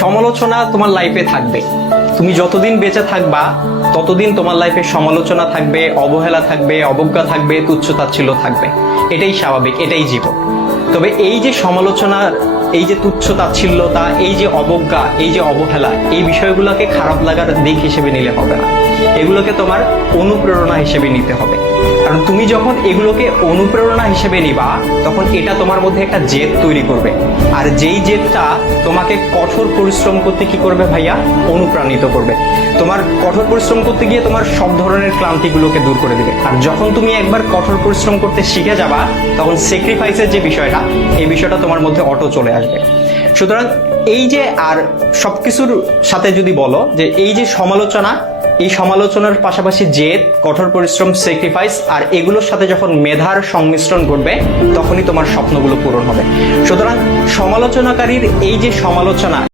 সমালোচনা তোমার লাইফে থাকবে। তুমি যতদিন বেঁচে থাকবা, ততদিন তোমার লাইফে সমালোচনা থাকবে, অবহেলা থাকবে, অবজ্ঞা থাকবে তুচ্ছতাচ্ছিল্য থাকবে। এটাই স্বাভাবিক, এটাই জীবন। তবে এই যে সমালোচনার এই যে তুচ্ছ তাচ্ছিল্যতা এই যে অবজ্ঞা, এই যে অবহেলা, এই বিষয়গুলোকে খারাপ লাগার দিক হিসেবে নিলে হবে না। এগুলোকে তোমার অনুপ্রেরণা হিসেবে নিতে হবে। কারণ তুমি যখন এগুলোকে অনুপ্রেরণা হিসেবে নিবা, তখন এটা তোমার মধ্যে একটা জেদ তৈরি করবে। আর যেই জেদটা তোমাকে কঠোর পরিশ্রম করতে কি করবে ভাইয়া? অনুপ্রাণিত করবে। তোমার কঠোর পরিশ্রম করতে গিয়ে তোমার সব ধরনের ক্লান্তিগুলোকে দূর করে দিবে। আর যখন তুমি একবার কঠোর পরিশ্রম করতে শিখে যাবা, তখন স্যাক্রিফাইসের যে বিষয়টা, এই বিষয়টা তোমার মধ্যে অটো চলে আসবে। সুতরাং এই যে আর সবকিছুর সাথে যদি বলো যে এই যে সমালোচনা এই সমালোচনার পাশাপাশি জেদ, কঠোর পরিশ্রম স্যাক্রিফাইস আর এগুলোর সাথে যখন মেধার সংমিশ্রণ ঘটবে, তখনই তোমার স্বপ্নগুলো পূরণ হবে। সুতরাং সমালোচনাকারীর এই যে সমালোচনা